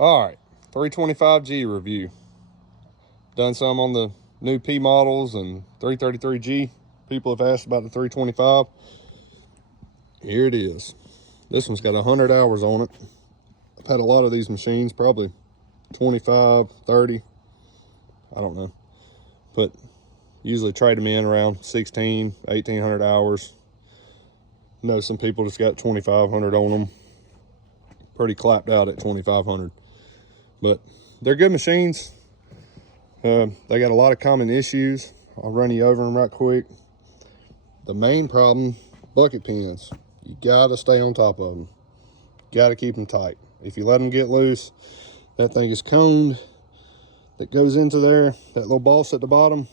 All right, 325G review. Done some on the new P models and 333G. People have asked about the 325. Here it is. This one's got 100 hours on it. I've had a lot of these machines, probably 25, 30, I don't know. But usually trade them in around 16, 1800 hours. Know some people just got 2500 on them. Pretty clapped out at 2500. But they're good machines. They got a lot of common issues. I'll run you over them right quick. The main problem, bucket pins. You gotta stay on top of them. Gotta keep them tight. If you let them get loose, that thing is coned. That goes into there, that little boss at the bottom.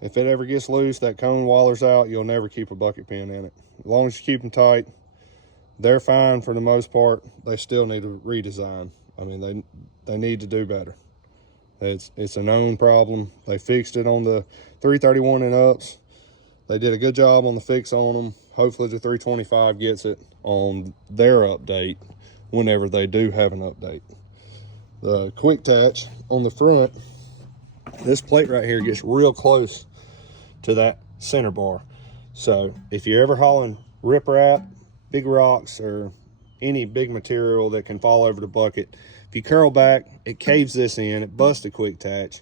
If it ever gets loose, that cone wallers out, you'll never keep a bucket pin in it. As long as you keep them tight, they're fine for the most part. They still need a redesign. I mean, they need to do better. It's a known problem. They fixed it on the 331 and ups. They did a good job on the fix on them. Hopefully the 325 gets it on their update whenever they do have an update. The quick attach on the front, this plate right here gets real close to that center bar. So if you're ever hauling riprap, big rocks, or any big material that can fall over the bucket, if you curl back, it caves this in, it busts the quick attach.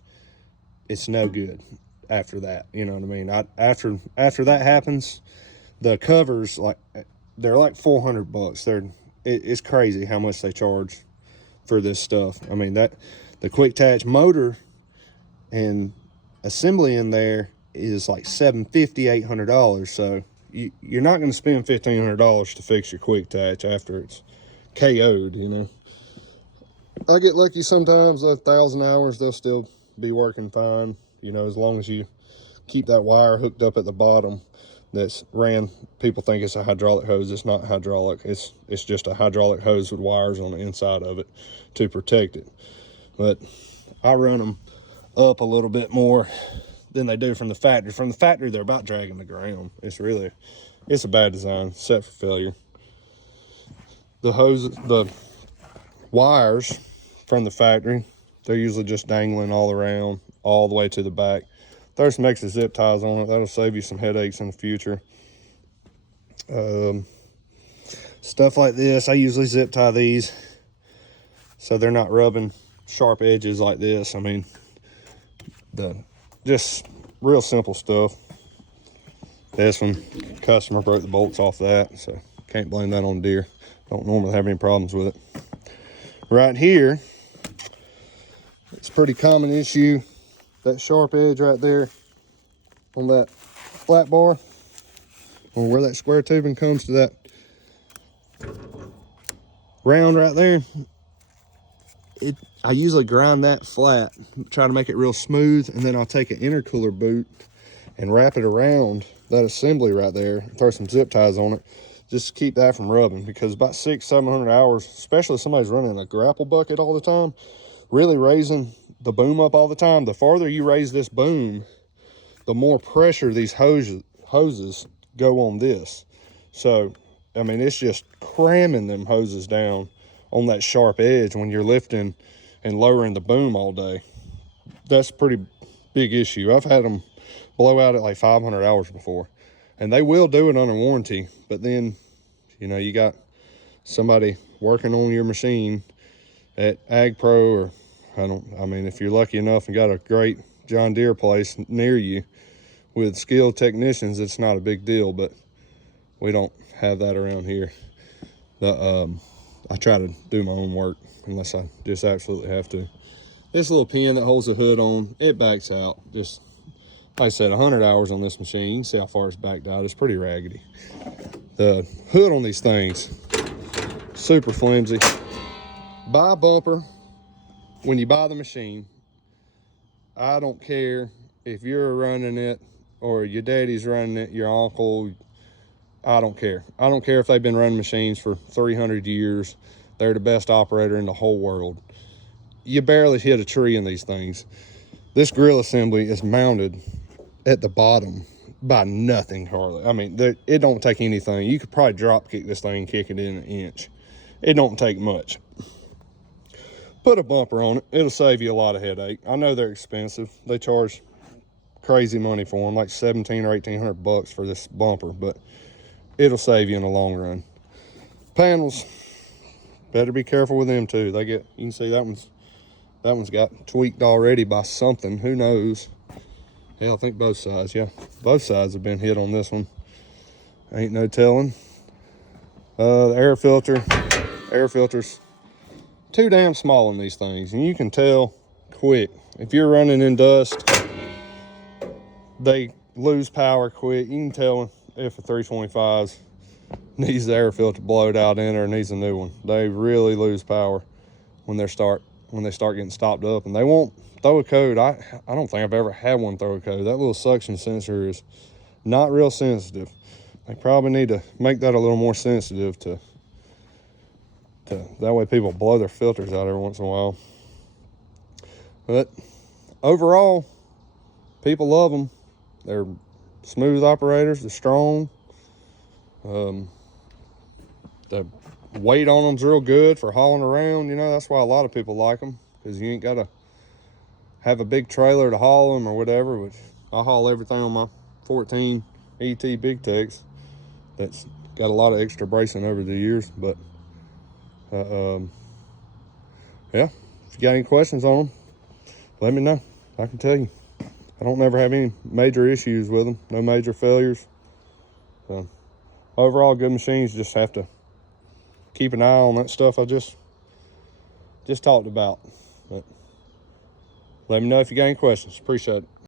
It's no good after that, you know what I mean? After that happens, the covers, they're like 400 bucks. It's crazy how much they charge for this stuff. I mean, the quick attach motor and assembly in there is like $750, $800. So you're not going to spend $1,500 to fix your quick attach after it's KO'd, you know. I get lucky sometimes. 1,000 hours, they'll still be working fine, you know, as long as you keep that wire hooked up at the bottom that's ran. People think it's a hydraulic hose. It's not hydraulic. It's just a hydraulic hose with wires on the inside of it to protect it. But I run them up a little bit more than they do from the factory. From the factory, they're about dragging the ground. It's a bad design, set for failure. The wires from the factory, they're usually just dangling all around, all the way to the back. Throw some extra zip ties on it. That'll save you some headaches in the future. Stuff like this, I usually zip tie these so they're not rubbing sharp edges like this. I mean, just real simple stuff. This one, customer broke the bolts off that, so can't blame that on Deere. Don't normally have any problems with it. Right here, it's a pretty common issue. That sharp edge right there on that flat bar, or where that square tubing comes to that round right there, I usually grind that flat, try to make it real smooth, and then I'll take an intercooler boot and wrap it around that assembly right there, throw some zip ties on it, just to keep that from rubbing. Because about 600-700 hours, especially if somebody's running a grapple bucket all the time, really raising the boom up all the time, the farther you raise this boom, the more pressure these hoses go on this. So, I mean, it's just cramming them hoses down on that sharp edge when you're lifting and lowering the boom all day. That's a pretty big issue. I've had them blow out at like 500 hours before, and they will do it under warranty. But then, you know, you got somebody working on your machine at Ag Pro, or I mean, if you're lucky enough and got a great John Deere place near you with skilled technicians, it's not a big deal. But we don't have that around here. I try to do my own work unless I just absolutely have to. This little pin that holds the hood on, it backs out. Just like I said, 100 hours on this machine. You can see how far it's backed out. It's pretty raggedy. The hood on these things, super flimsy. Buy a bumper when you buy the machine. I don't care if you're running it or your daddy's running it, your uncle. I don't care. I don't care if they've been running machines for 300 years. They're the best operator in the whole world. You barely hit a tree in these things. This grill assembly is mounted at the bottom by nothing hardly. I mean, it don't take anything. You could probably drop kick this thing and kick it in an inch. It don't take much. put a bumper on it. It'll save you a lot of headache. I know they're expensive. They charge crazy money for them, like 17 or 1800 bucks for this bumper, but it'll save you in the long run. Panels, better be careful with them too. They get, you can see that one's got tweaked already by something. Who knows? Yeah, I think both sides. Yeah, both sides have been hit on this one. Ain't no telling. The air filter's too damn small in these things, and you can tell quick. If you're running in dust, they lose power quick. You can tell if a 325 needs the air filter blowed out in or needs a new one. They really lose power when they start getting stopped up, and they won't throw a code. I don't think I've ever had one throw a code. That little suction sensor is not real sensitive. They probably need to make that a little more sensitive to that way people blow their filters out every once in a while. But overall, people love them. They're smooth operators. They're strong. The weight on them's real good for hauling around. You know, that's why a lot of people like them, because you ain't got to have a big trailer to haul them or whatever, which I haul everything on my 14 ET Big Techs. That's got a lot of extra bracing over the years. But yeah, if you got any questions on them, let me know. I can tell you. I don't never have any major issues with them. No major failures. So overall, good machines. Just have to keep an eye on that stuff I just talked about. But let me know if you got any questions. Appreciate it.